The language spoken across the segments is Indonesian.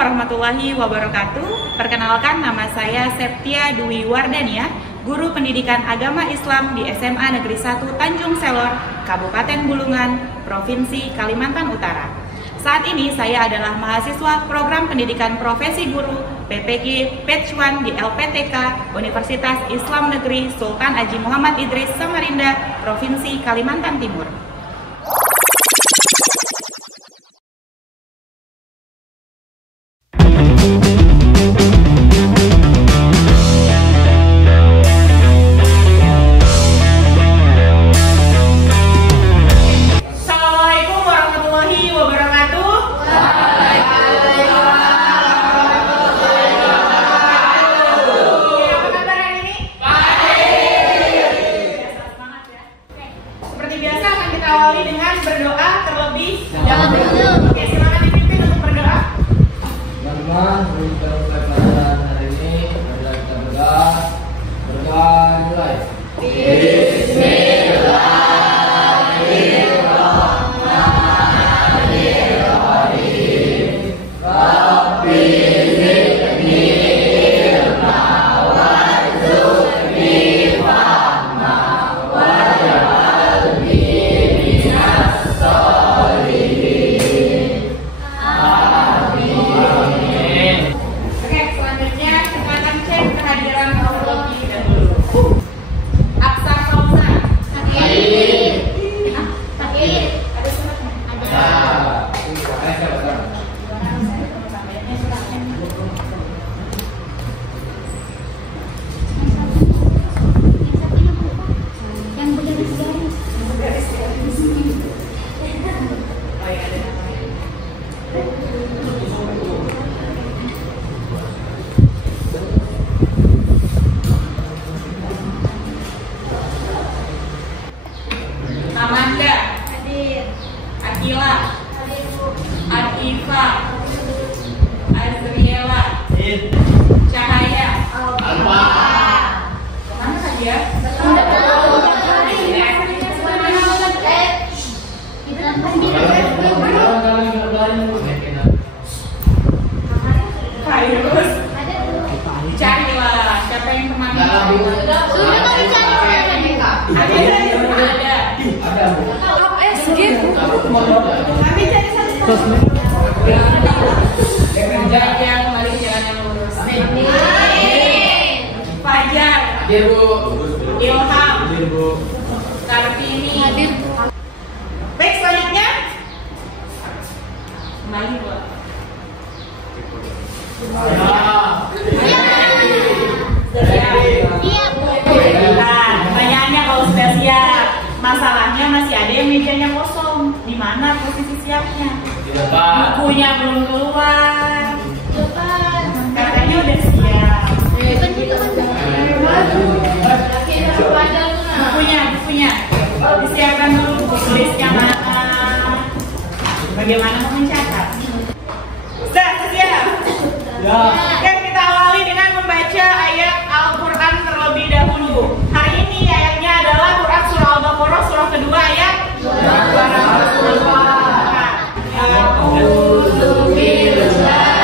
warahmatullahi wabarakatuh. Perkenalkan, nama saya Septia Dwi Wardania, Guru Pendidikan Agama Islam di SMA Negeri 1 Tanjung Selor, Kabupaten Bulungan, Provinsi Kalimantan Utara. Saat ini saya adalah mahasiswa Program Pendidikan Profesi Guru PPG Batch 1 di LPTK Universitas Islam Negeri Sultan Haji Muhammad Idris Samarinda, Provinsi Kalimantan Timur. Awali dengan berdoa terlebih dahulu. Oke, silakan dipimpin untuk berdoa. Teman-teman, untuk pelajaran hari ini adalah kita berdoa. Berdoa mulai. Bismillahirrahmanirrahim. Rabbi zidni ilma warzuqni fahma waj'alni Oke, selanjutnya kita akan cek kehadiran terlebih dahulu. Aksa Fauza. Hadir. Ada suratnya? Ada. Amanda, hadir. Akila, hadir. Atifa, Azriela, hadir. Cahaya, Alba. Mana tadi ya? Virus. Carilah siapa yang temannya. Yang balik jalan yang lurus. Fajar, Ilham, Kartini. Baik, selanjutnya kembali buat. Nah, pertanyaannya kalau sudah siap, masalahnya masih ada yang mejanya kosong. Di mana posisi siapnya? Bukunya belum keluar. Katanya udah siap. Bukunya disiapkan dulu, buku tulisnya mana? Bagaimana mau mencatat? Sudah siap? Ya. Oke, kita awali dengan membaca ayat Al-Quran terlebih dahulu. Hari ini ayatnya adalah Quran Surah Al-Baqarah, surah kedua ayat 200.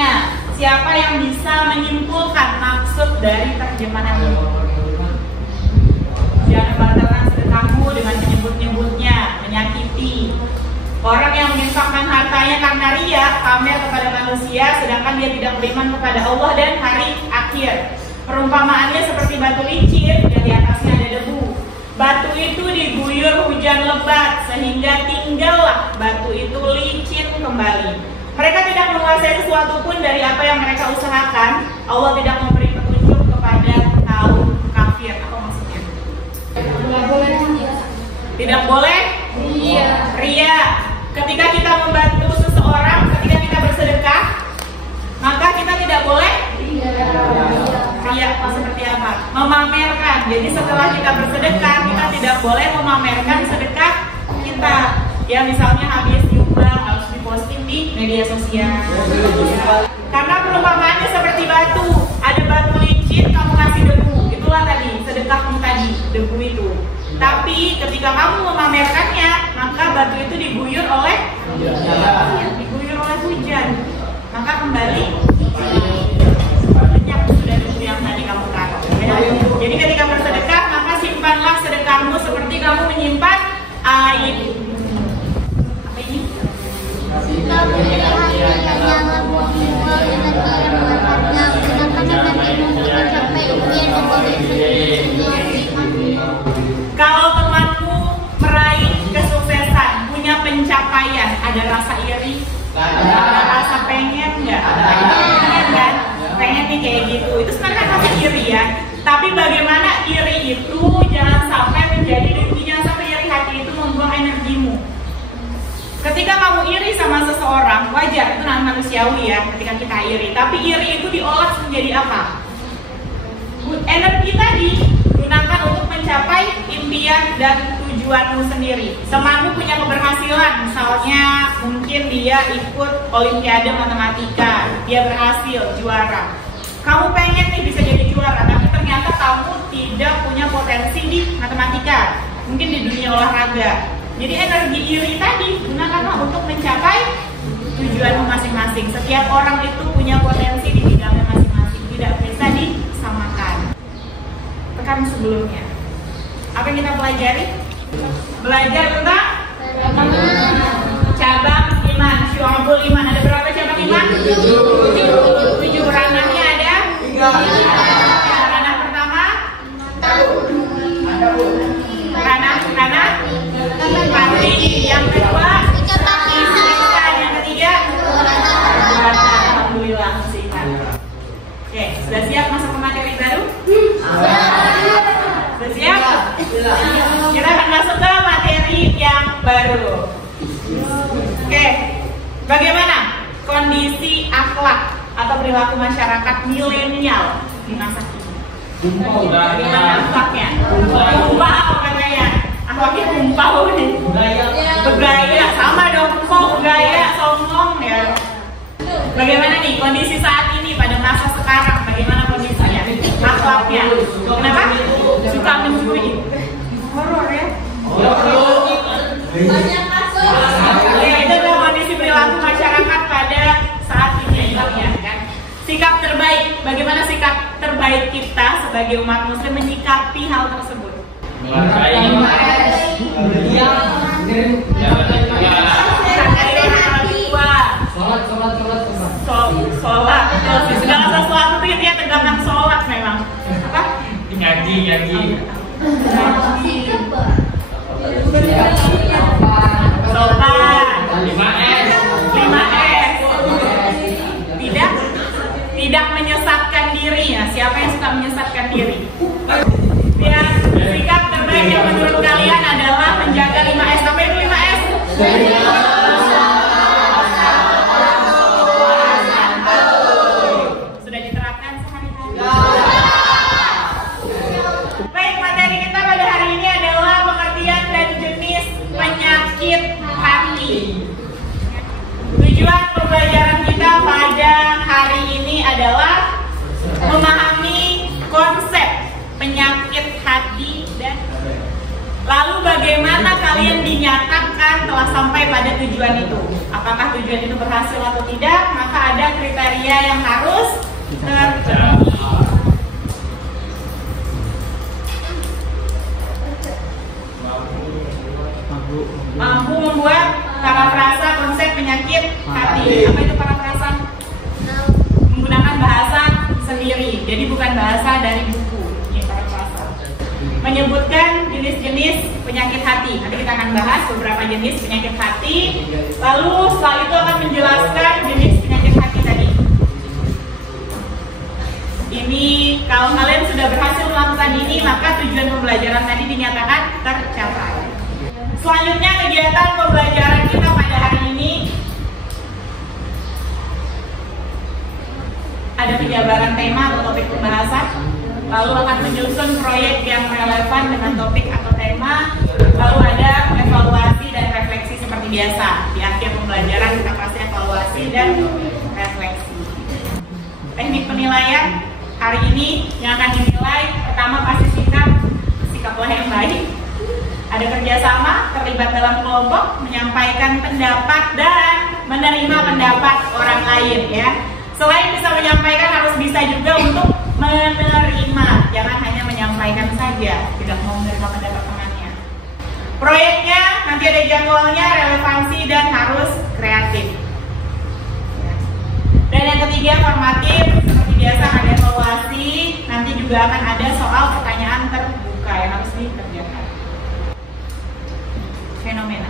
semuanya. Siapa yang bisa menyimpulkan maksud dari terjemahan ini? Jangan batalkan sedekahmu dengan menyebut-nyebutnya, menyakiti. Orang yang menginfakkan hartanya karena ria, pamer kepada manusia, sedangkan dia tidak beriman kepada Allah dan hari akhir. Perumpamaannya seperti batu licin yang di atasnya ada debu. Batu itu diguyur hujan lebat sehingga tinggallah batu itu licin kembali. Mereka tidak menguasai sesuatu pun dari apa yang mereka usahakan. Allah tidak memberi petunjuk kepada kaum kafir. Apa maksudnya? Tidak boleh ria. Ketika kita membantu seseorang, ketika kita bersedekah, maka kita tidak boleh ria. Seperti apa? Memamerkan. Jadi setelah kita bersedekah, kita tidak boleh memamerkan sedekah kita. Ya misalnya habis nyumbang harus diposting di media sosial. Karena perumpamaannya seperti batu. Ada batu licin, kamu kasih debu. Itulah tadi sedekahmu tadi, debu itu. Tapi ketika kamu memamerkannya, maka batu itu diguyur oleh hujan. Maka kembali banyak sudah debu yang tadi kamu taruh. Jadi ketika bersedekah, maka simpanlah sedekahmu seperti kamu menyimpan air. Apa ini? Kalau temanmu meraih kesuksesan, punya pencapaian, ada rasa iri? Ada rasa pengen nggak? Pengen kan? Pengen nih kayak gitu. Itu sebenarnya rasa iri ya. Tapi bagaimana iri itu jangan sampai menjadi dengki, jangan sampai iri hati itu membuang energimu. Ketika kamu iri sama seseorang, wajar, itu manusiawi ya ketika kita iri. Tapi iri itu diolah menjadi apa? Energi tadi gunakan untuk mencapai impian dan tujuanmu sendiri. Temanmu punya keberhasilan, misalnya mungkin dia ikut olimpiade matematika, dia berhasil juara. Kamu pengen nih bisa jadi juara, tapi ternyata kamu tidak punya potensi di matematika, mungkin di dunia olahraga. Jadi energi iri tadi gunakanlah untuk mencapai tujuanmu masing-masing. Setiap orang itu punya potensi di bidangnya masing-masing, tidak bisa disamakan. Tekan sebelumnya. Apa yang kita pelajari? Belajar tentang cabang iman, syu'abul iman. Ada berapa cabang iman? 7. Ranahnya ada 3. Ranah pertama? Ranah hati. Yang kedua? Istiqan. Yang ketiga? Alhamdulillah, musikan. Oke, sudah siap masuk ke materi baru? Sudah siap? Kita akan masuk ke materi yang baru. Oke, bagaimana kondisi akhlak atau perilaku masyarakat milenial di masa kini? Bagaimana akhlaknya? Kumpau katanya. Akhlaknya kumpau nih. Bergaya, sama dong. Kok bergaya, sombong ya. Bagaimana nih kondisi saat ini pada masa sekarang? Bagaimana kondisinya? Akhlaknya. Kenapa? Suka mencuri. Horor ya? Ya, itu adalah kondisi perilaku masyarakat pada saat ini ya, kan? Sikap terbaik, bagaimana sikap terbaik kita sebagai umat muslim menyikapi hal tersebut? Sholat. Segala sesuatu itu dia tegakkan sholat memang. Apa? Ngaji. Sopan. 5S. Tidak menyesatkan diri ya. Siapa yang suka menyesatkan diri? Ya, sikap terbaik yang menurut kalian adalah menjaga 5S. Apa itu 5S? Sudah diterapkan sehari-hari. Baik, materi kita pada hari ini adalah pengertian dan jenis penyakit hati. Tujuan pembelajaran kita pada hari ini adalah memahami konsep penyakit hati dan lalu bagaimana kalian dinyatakan telah sampai pada tujuan itu. Apakah tujuan itu berhasil atau tidak, maka ada kriteria yang harus terpenuhi. Mampu membuat parafrasa konsep penyakit hati. Apa itu parafrasa? Menggunakan bahasa sendiri, jadi bukan bahasa dari buku. Ini parafrasa. Menyebutkan jenis-jenis penyakit hati. Nanti kita akan bahas beberapa jenis penyakit hati. Lalu setelah itu akan menjelaskan jenis penyakit hati tadi. Ini kalau kalian sudah berhasil melakukan ini, maka tujuan pembelajaran tadi dinyatakan tercapai. Selanjutnya kegiatan pembelajaran kita pada hari ini ada penjabaran tema atau topik pembahasan, lalu akan menyusun proyek yang relevan dengan topik atau tema, lalu ada evaluasi dan refleksi seperti biasa. Di akhir pembelajaran kita pasti evaluasi dan refleksi. Teknik penilaian hari ini yang akan dinilai pertama pasti sikaplah yang baik. Ada kerjasama, terlibat dalam kelompok, menyampaikan pendapat dan menerima pendapat orang lain ya. Selain bisa menyampaikan, harus bisa juga untuk menerima. Jangan hanya menyampaikan saja, tidak mau menerima pendapat temannya. Proyeknya nanti ada jadwalnya, relevansi dan harus kreatif. Dan yang ketiga formatif, seperti biasa ada evaluasi. Nanti juga akan ada soal pertanyaan terbuka yang harus dikerjakan. Fenomena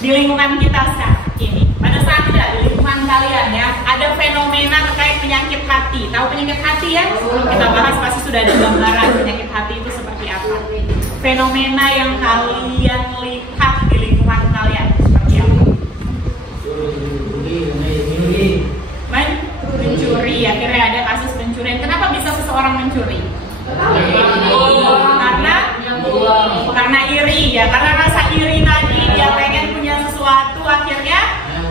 di lingkungan kita saat ini, pada saat tidak di lingkungan kalian ya, ada fenomena terkait penyakit hati. Tahu penyakit hati ya? Kita bahas pasti sudah ada gambaran penyakit hati itu seperti apa. Fenomena yang kalian lihat di lingkungan kalian seperti apa? Mencuri. Akhirnya ada kasus pencurian. Kenapa bisa seseorang mencuri? Karena iri ya, karena rasa iri tadi, dia pengen punya sesuatu, akhirnya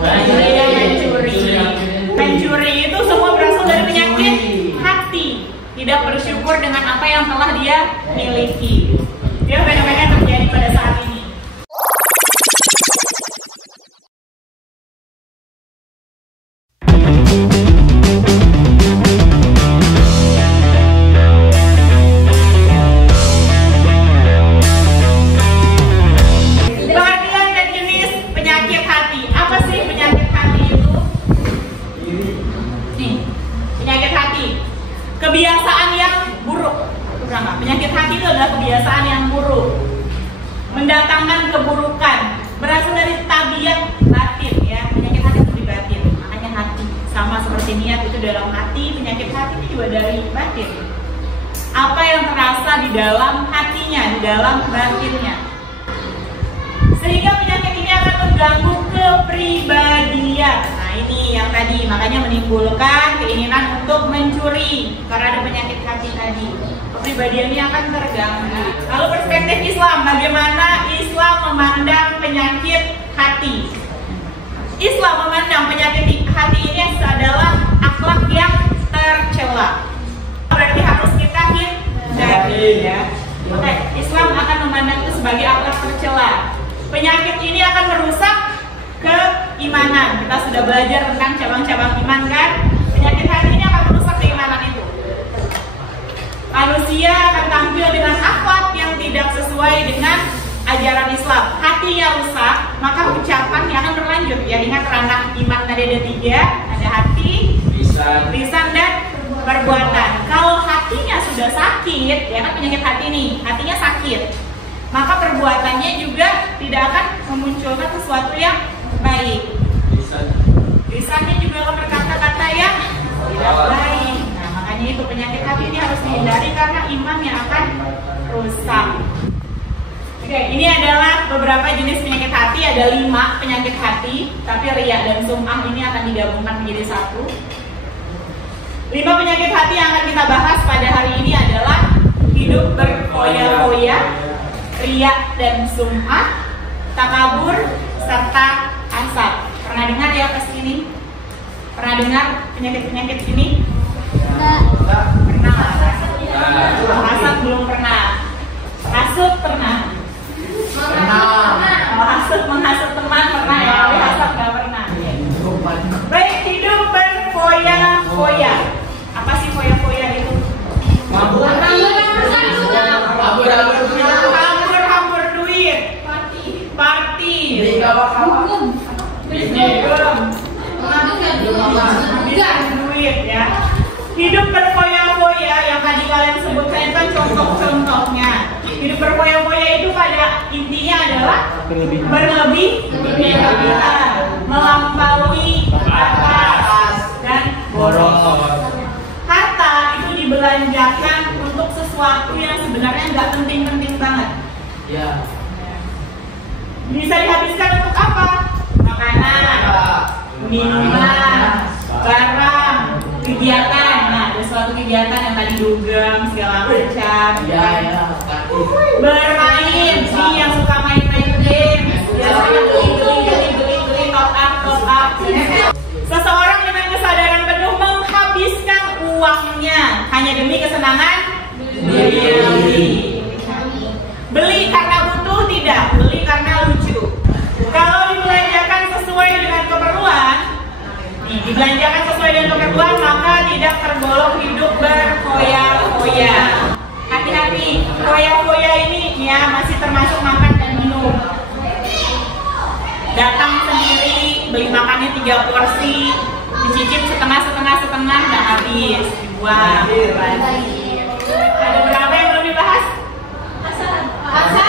dia mencuri. Mencuri itu semua berasal dari penyakit hati, tidak bersyukur dengan apa yang telah dia miliki. Dia fenomena yang terjadi pada saat ini. Kebiasaan yang buruk. Penyakit hati itu adalah kebiasaan yang buruk, mendatangkan keburukan, berasal dari tabiat batin ya. Penyakit hati itu di batin, makanya hati. Sama seperti niat itu dalam hati, penyakit hati itu juga dari batin. Apa yang terasa di dalam hatinya, di dalam batinnya, sehingga penyakit ini akan mengganggu kepribadian. Nah ini yang tadi, makanya menimbulkan keinginan untuk mencuri karena ada penyakit hati tadi. Kepribadiannya akan terganggu. Lalu perspektif Islam, bagaimana Islam memandang penyakit hati? Islam memandang penyakit hati ini adalah akhlak yang tercela. Berarti harus kita hindari ya. Oke, Islam akan memandang itu sebagai akhlak tercela. Penyakit ini akan merusak keimanan. Kita sudah belajar tentang cabang-cabang iman kan? Penyakit hati ini akan merusak keimanan itu. Manusia akan tampil dengan akhlak yang tidak sesuai dengan ajaran Islam. Hatinya rusak, maka ucapannya akan berlanjut. Ya ingat ranah iman tadi ada 3, ada hati, lisan dan perbuatan. Kalau hatinya sudah sakit, ya kan penyakit hati nih, hatinya sakit, maka perbuatannya juga tidak akan memunculkan sesuatu yang baik. Lisannya juga akan berkata-kata yang tidak baik. Nah, makanya itu penyakit hati ini harus dihindari karena imannya akan rusak. Oke, ini adalah beberapa jenis penyakit hati. Ada 5 penyakit hati, tapi riya dan sum'ah ini akan digabungkan menjadi 1. 5 penyakit hati yang akan kita bahas pada hari ini adalah hidup berfoya-foya, riya dan sum'ah, takabur, serta hasad. Pernah dengar ya pas ini? Pernah dengar penyakit-penyakit ini? Enggak. Pernah. Hasad belum pernah. Hasud pernah. Pernah. Kalau hasud menghasut teman pernah ya, tapi hasad nggak pernah. menghabiskan duit ya. Hidup berfoya-foya yang tadi kalian sebutkan itu kan contoh-contohnya. Hidup berfoya-foya itu pada intinya adalah berlebih-lebihan, melampaui batas dan boros. Harta itu dibelanjakan untuk sesuatu yang sebenarnya nggak penting-penting banget. Ya. Bisa dihabiskan untuk apa? Makanan, minuman, barang, kegiatan. Nah, ada suatu kegiatan yang tadi dugem segala macam. Ya. Bermain, nih yang suka main-main game, biasanya beli top up. Seseorang dengan kesadaran penuh menghabiskan uangnya hanya demi kesenangan diri. Beli karena butuh tidak, beli karena lucu. Kalau dibelanjakan sesuai dengan keperluan, dibelanjakan sesuai dengan keperluan, maka tidak tergolong hidup berfoya-foya. Hati-hati, foya-foya ini ya masih termasuk makan dan minum. Datang sendiri, beli makannya 3 porsi, dicicip setengah, nggak habis, dibuang. Ada berapa yang belum dibahas?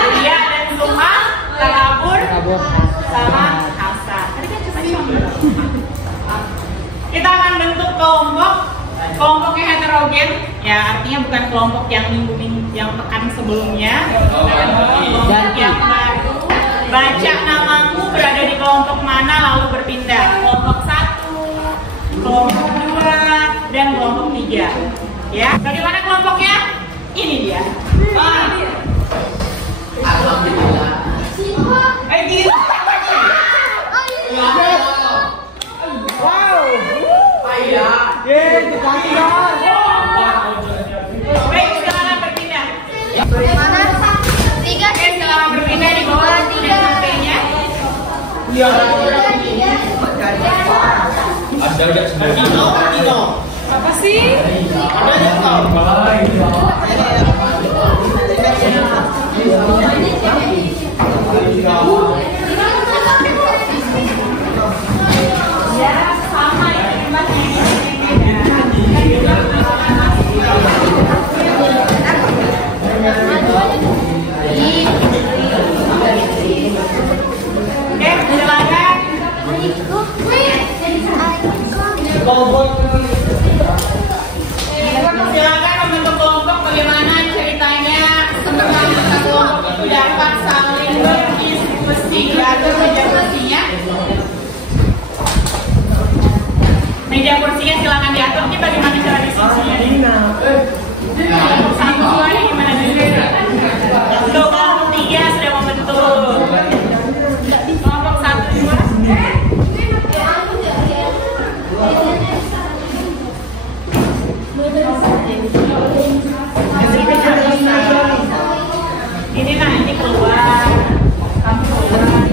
Ria dan Suma, takabur, sama hasad. Tadi kan cuma kita akan bentuk kelompoknya heterogen, ya artinya bukan kelompok yang yang pekan sebelumnya, bukan kelompok yang baru. Baca namamu berada di kelompok mana lalu berpindah. Kelompok 1, kelompok 2, dan kelompok 3. Ya, bagaimana kelompoknya? Ini dia. Alhamdulillah. Wow. Ayah. Baik, silakan berpindah. Mana? 3 Oke, silakan berpindah di bawah dan sampingnya. Ada sendiri. Apa sih? Ya, sama ya, Oke, silakan. Silakan membentuk kelompok. Bagaimana ceritanya teman-teman kelompok itu dapat saling berdiskusi. Atur meja kursinya. Meja kursinya silakan diatur. Ini bagaimana cara diskusinya? Kelompok 1, 2 ini gimana dulu? Untuk kelompok 3 sudah membentuk. Kelompok 1, 2. Ini nah, ini keluar. Kamu keluar.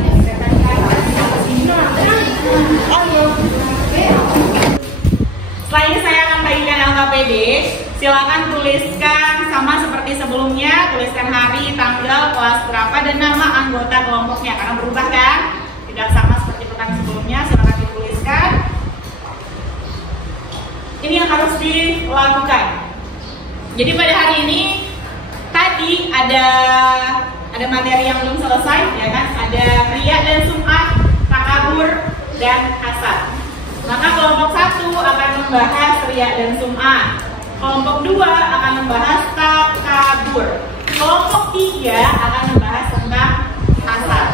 Setelah ini saya akan bagikan LKPD. Silakan tuliskan sama seperti sebelumnya, tuliskan hari, tanggal, kelas berapa, dan nama anggota kelompoknya. Karena berubah kan? Tidak sama seperti pekan sebelumnya. Silakan dituliskan. Ini yang harus dilakukan. Jadi pada hari ini tadi ada materi yang belum selesai, ya kan? Ada riya dan sum'ah, takabur dan hasad. Maka kelompok 1 akan membahas riya dan sum'ah. Kelompok 2 akan membahas takabur. Kelompok 3 akan membahas tentang hasad.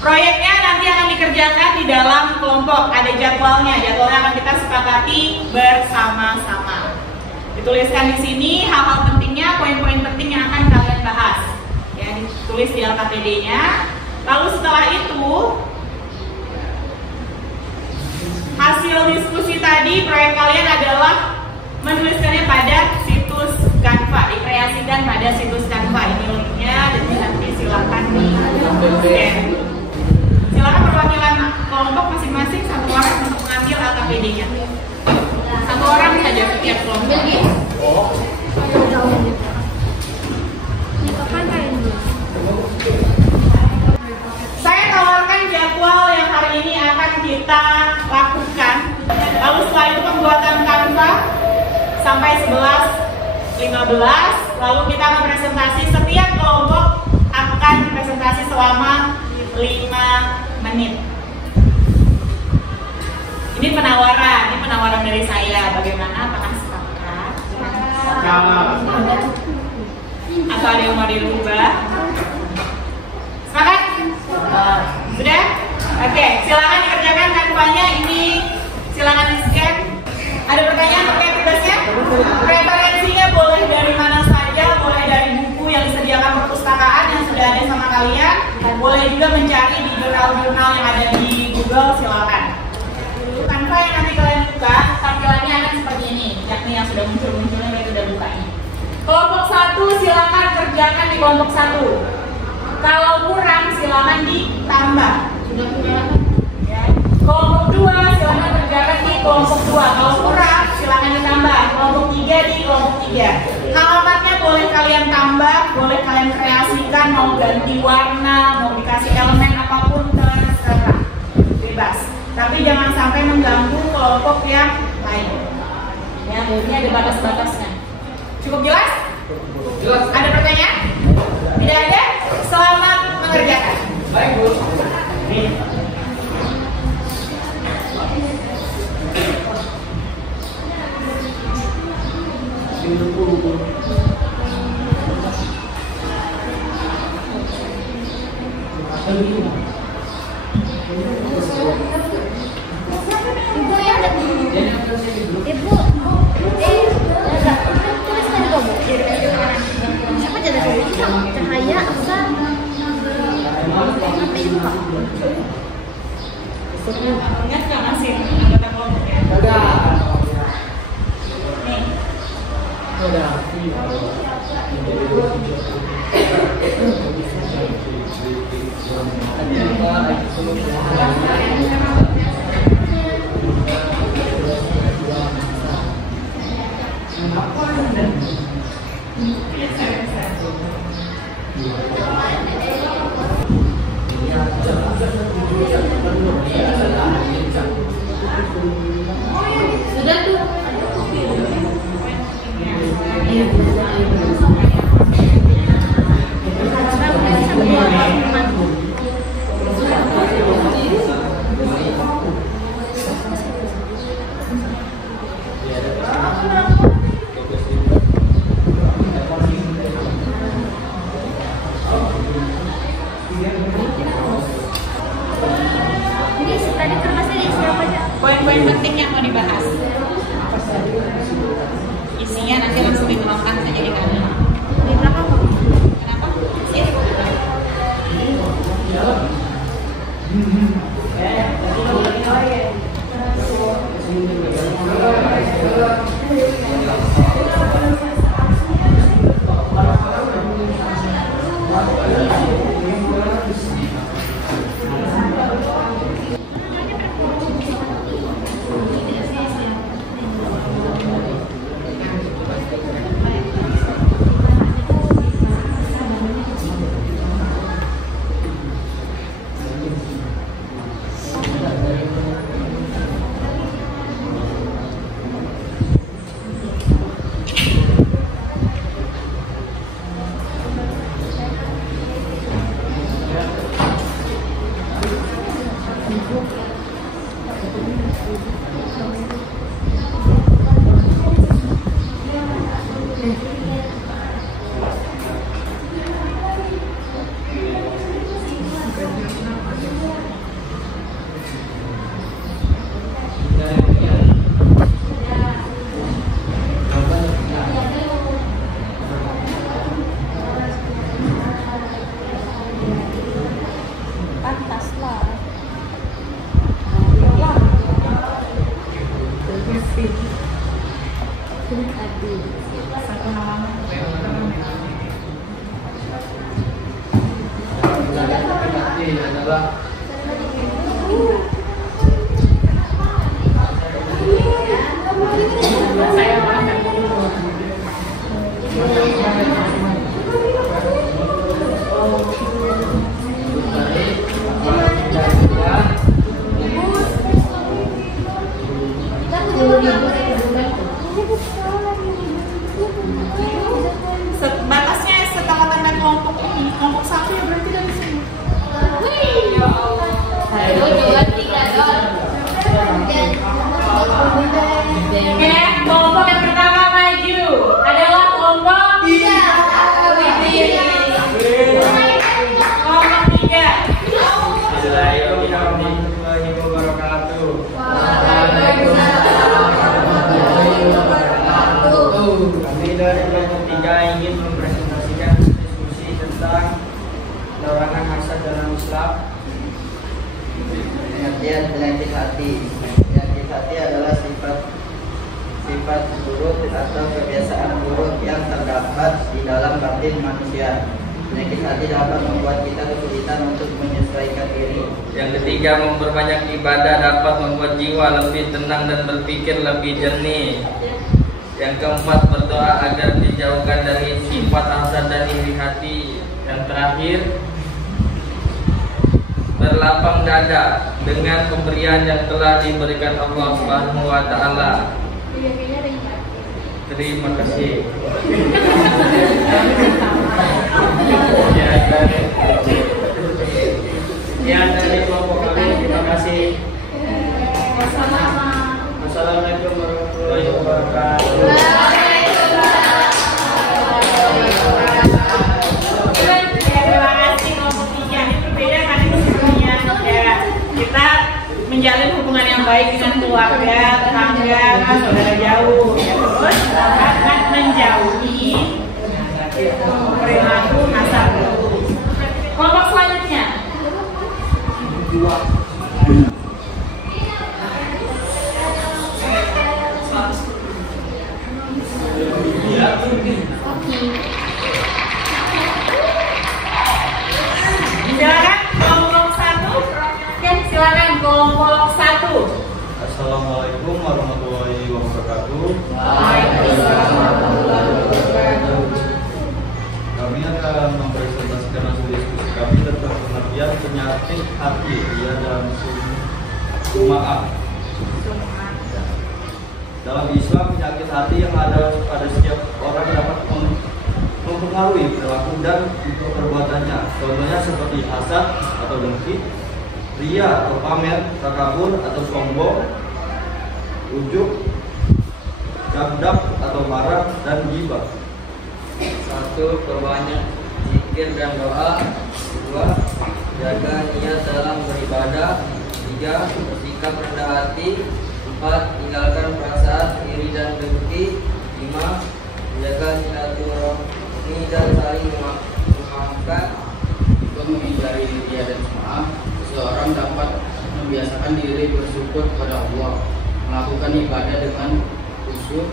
Proyeknya nanti akan dikerjakan di dalam kelompok. Ada jadwalnya. Jadwalnya akan kita sepakati bersama-sama. Dituliskan di sini hal-hal pentingnya, poin-poin penting yang akan kalian bahas. Ya, ditulis di LKPD-nya. Lalu setelah itu, hasil diskusi tadi, proyek kalian adalah menuliskannya pada situs Canva, dikreasikan pada situs Canva. Ini linknya, dan nanti silakan di-scan. Silakan perwakilan kelompok masing-masing 1 orang untuk mengambil LKPD-nya. 1 orang saja setiap kelompok. Saya tawarkan jadwal yang hari silakan ini akan kita lakukan. Lalu setelah itu pembuatan kanva sampai 11.15. Lalu kita akan presentasi, setiap kelompok akan presentasi selama 5 menit. Ini penawaran dari saya. Bagaimana? Apakah sepakat? Atau ada yang mau dirubah? Sepakat? Sudah? Oke, silakan dikerjakan kanvanya. Ini silakan di-scan. Ada pertanyaan terkait tugasnya? Referensinya boleh dari mana saja, boleh dari buku yang disediakan perpustakaan yang sudah ada sama kalian, boleh juga mencari di jurnal-jurnal yang ada di Google, silakan. Kanva yang nanti kalian buka, tampilannya akan seperti ini, yakni yang sudah muncul-munculnya kita sudah buka ini. Kelompok 1 silakan kerjakan di kelompok 1. Kalau kurang silakan ditambah. Ya. Kelompok 2 silakan kerjakan di kelompok 2. Kalau kurang silakan ditambah. Kelompok 3 di kelompok 3. Halamannya boleh kalian tambah, boleh kalian kreasikan, mau ganti warna, mau dikasih elemen apapun terserah, bebas. Tapi jangan sampai mengganggu kelompok yang lain. Ya, ini ada batas-batasnya. Cukup jelas? Jelas. Ada pertanyaan? Tidak ada? Selamat mengerjakan. Baik, Bu. Ibu ya ada Ibu. Tulis tadi kamu. Siapa jadi kamu? Cahaya Asa. Apa ibu kak? Ingat nggak masih anggota kelompoknya? Udah. Nih. Udah. Sudah tuh. Ini tadi kertasnya diisi apa aja? Poin-poin penting yang mau dibahas. Isinya nanti langsung dituangkan saja di kanan. Di belakang kok. Kenapa? Sip. Oke, kelompok yang pertama maju adalah kelompok kelompok 3. Assalamualaikum warahmatullahi wabarakatuh. Kami dari kelompok 3 ingin mempresentasikan diskusi tentang larangan hasad dalam Islam. Pengertian penyakit hati. Penyakit hati adalah sifat buruk atau kebiasaan buruk yang terdapat di dalam batin manusia. Penyakit hati dapat membuat kita kesulitan untuk menyesuaikan diri. Yang ketiga, memperbanyak ibadah dapat membuat jiwa lebih tenang dan berpikir lebih jernih. Yang keempat, berdoa agar dijauhkan dari sifat hasad dan iri hati. Yang terakhir, berlapang dada dengan pemberian yang telah diberikan Allah Subhanahu wa taala. Terima kasih. Ya, dari kelompok kami, terima kasih. Assalamualaikum warahmatullahi wabarakatuh. Terima kasih kelompok 3. Ini berbeda kan sebelumnya. Ya, kita menjalin hubungan yang baik dengan keluarga, tetangga, saudara jauh. Ya, terus akan menjauhi perilaku hasad. Kelompok selanjutnya. Silakan kelompok 1. Ya, silakan kelompok 1. Assalamualaikum warahmatullahi wabarakatuh. Waalaikumsalam warahmatullahi wabarakatuh. Kami akan mempresentasikan hasil diskusi kami tentang pengertian penyakit hati dan sumaah. Dalam Islam, penyakit hati yang ada pada setiap orang dapat mempengaruhi perilaku dan perbuatannya. Contohnya seperti hasad atau dengki, ria atau pamer, takabur atau sombong, ujub, gagap atau marah, dan ghibah. 1. Perbanyak zikir dan doa. 2. Jaga niat dalam beribadah. 3. Bersikap rendah hati. 4. Tinggalkan perasaan iri dan dengki. 5. Menjaga silaturahmi dan saling memaafkan. Untuk menghindari ria dan sum'ah, seseorang dapat membiasakan diri bersyukur kepada Allah, melakukan ibadah dengan khusyuk,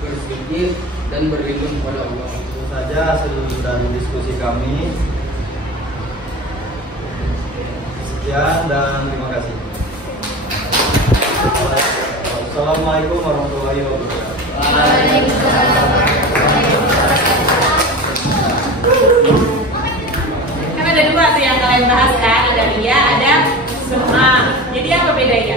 berzikir, dan berlindung kepada Allah. Itu saja hasil dari diskusi kami. Sekian dan terima kasih. Assalamualaikum warahmatullahi wabarakatuh. Kan ada 2 tuh yang kalian bahas kan, ada ria, ada sum'ah. Jadi apa bedanya?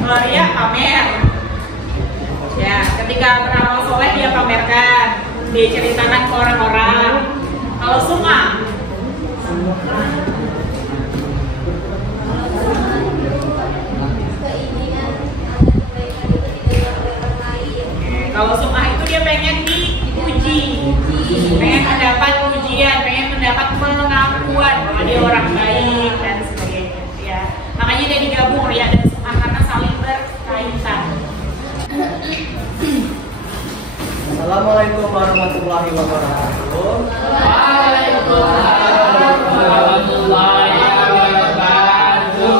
Kalau ria pamer. Ya, ketika beramal soleh dia pamerkan, dia ceritakan ke orang-orang. Kalau sum'ah, kalau sum'ah itu dia pengen dipuji, pengen mendapat pujian, pengen mendapat pengakuan bahwa dia orang baik dan sebagainya. Ya, makanya dia digabung ria dan sum'ah karena saling berkaitan. Assalamualaikum warahmatullahi wabarakatuh. Waalaikumsalam warahmatullahi wabarakatuh.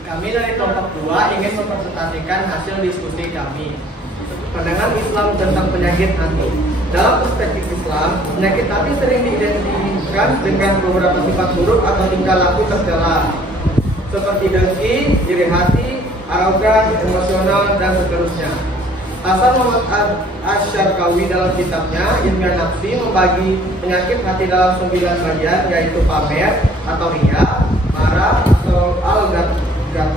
Kami dari kelompok 2 ingin mempresentasikan hasil diskusi kami. Pandangan Islam tentang penyakit hati. Dalam perspektif Islam, penyakit hati sering diidentifikkan dengan beberapa sifat buruk atau tingkah laku tercela, seperti dengki, iri hati, arogan, emosional, dan seterusnya. Hasan Muhammad Asy-Syarqawi dalam kitabnya Ilmiah Nafsi membagi penyakit hati dalam 9 bagian, yaitu pamer atau ria, marah atau al-ghadab,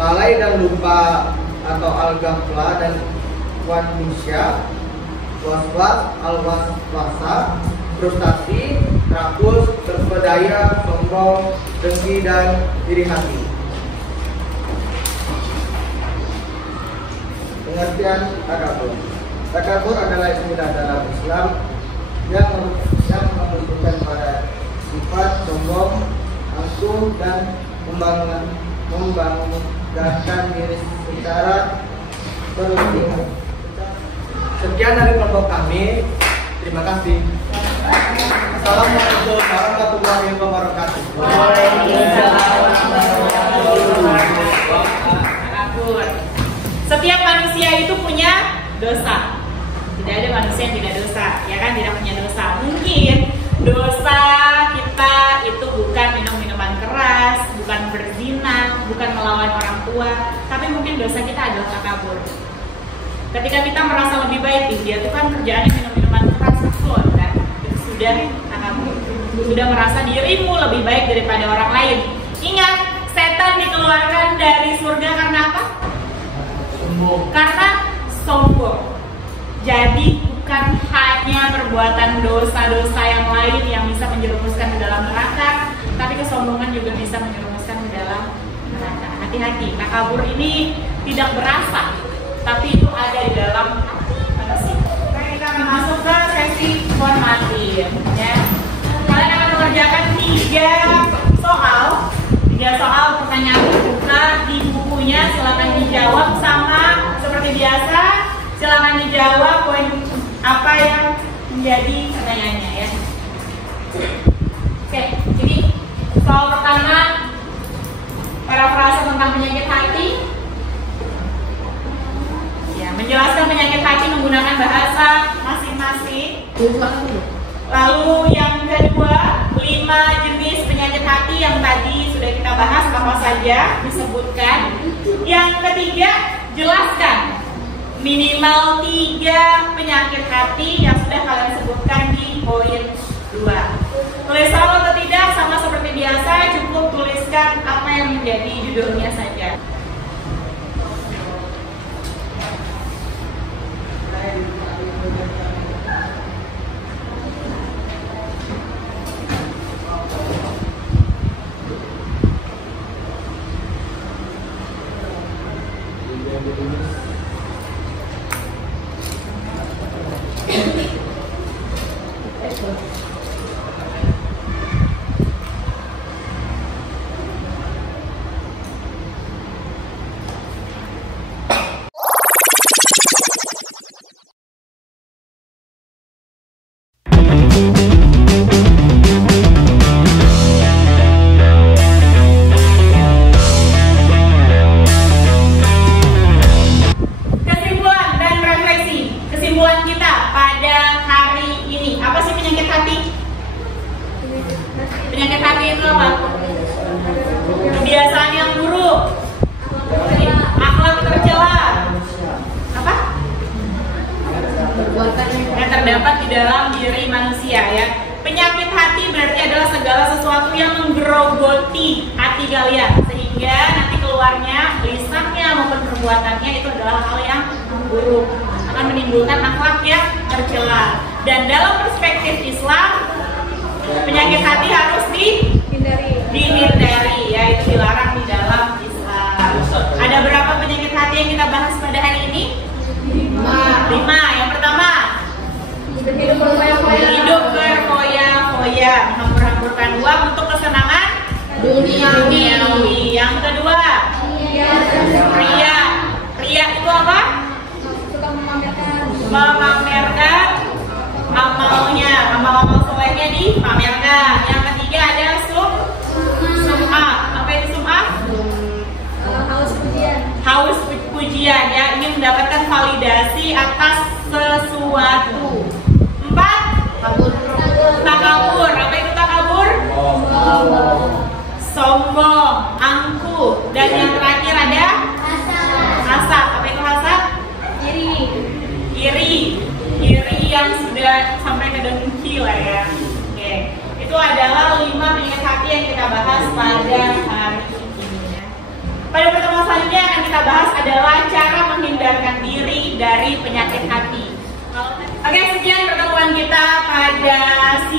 lalai dan lupa atau al-ghaflah, dan wanisya, al-waswasa, frustasi, rakus, terpedaya, sombong, dengki, dan iri hati. Pengertian takabur. Takabur adalah istilah dalam Islam yang menunjukkan pada sifat sombong, angkuh, dan membanggakan diri secara berlebihan. Sekian dari kelompok kami. Terima kasih. Assalamualaikum warahmatullahi wabarakatuh. Setiap manusia itu punya dosa. Tidak ada manusia yang tidak dosa, ya kan? Tidak punya dosa. Mungkin dosa kita itu bukan minum minuman keras, bukan berzina, bukan melawan orang tua, tapi mungkin dosa kita adalah takabur. Ketika kita merasa lebih baik, dia tuh kan kerjaannya minum minuman keras, kan? Itu sudah takabur. Sudah merasa dirimu lebih baik daripada orang lain. Ingat, setan dikeluarkan dari surga karena apa? Karena sombong. Jadi bukan hanya perbuatan dosa-dosa yang lain yang bisa menjerumuskan ke dalam neraka, tapi kesombongan juga bisa menjerumuskan ke dalam neraka. Hati-hati, takabur ini tidak berasa, tapi itu ada di dalam manusia. Kita akan masuk ke sesi formatif. Ya. Kalian akan mengerjakan 3 soal pertanyaan terbuka di bukunya. Silakan dijawab sama seperti biasa. Silakan dijawab poin apa yang menjadi pertanyaannya ya. Oke, jadi soal pertama, parafrase tentang penyakit hati. Ya, menjelaskan penyakit hati menggunakan bahasa masing-masing. Lalu yang kedua, 5 jenis penyakit hati yang tadi sudah kita bahas apa saja disebutkan. Yang ketiga, jelaskan minimal 3 penyakit hati yang sudah kalian sebutkan di poin 2. Tulis sama atau tidak, sama seperti biasa, cukup tuliskan apa yang menjadi judulnya saja. Penyakit hati itu apa? Kebiasaan yang buruk, akhlak tercela, apa? Yang terdapat di dalam diri manusia ya. Penyakit hati berarti adalah segala sesuatu yang menggerogoti hati kalian sehingga nanti keluarnya lisannya maupun perbuatannya itu adalah hal yang buruk, akan menimbulkan akhlak yang tercela. Dan dalam perspektif Islam, penyakit hati harus dihindari, ya, itu dilarang di dalam Islam. Ada berapa penyakit hati yang kita bahas pada hari ini? 5. Yang pertama, hidup berfoya-foya, menghambur-hamburkan uang untuk kesenangan duniawi. Yang kedua, ria. Ria itu apa? Memamerkan amalnya, amal-amal solehnya dipamerkan. Yang ketiga ada sum'ah. Apa itu sum'ah? Haus pujian, ya, ingin mendapatkan validasi atas sesuatu. 4, takabur. Apa itu takabur? Sombong, angkuh. Dan yang terakhir ada hasad. Apa itu hasad? Iri yang sudah sampai ke dengki lah ya. Oke, itu adalah 5 penyakit hati yang kita bahas pada hari ini ya. Pada pertemuan selanjutnya akan kita bahas adalah cara menghindarkan diri dari penyakit hati. Oke, sekian.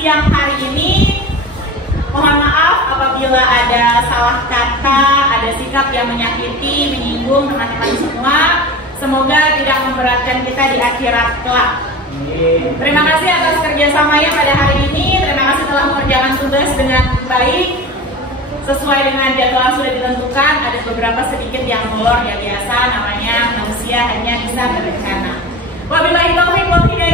siang hari ini. Mohon maaf apabila ada salah kata, ada sikap yang menyakiti, menyinggung teman-teman semua. Semoga tidak memberatkan kita di akhirat kelak. Terima kasih atas kerjasamanya pada hari ini. Terima kasih telah mengerjakan tugas dengan baik sesuai dengan jadwal yang sudah ditentukan. Ada beberapa sedikit yang molor, ya biasa namanya manusia hanya bisa berencana. Wabillahi taufiq wal hidayah.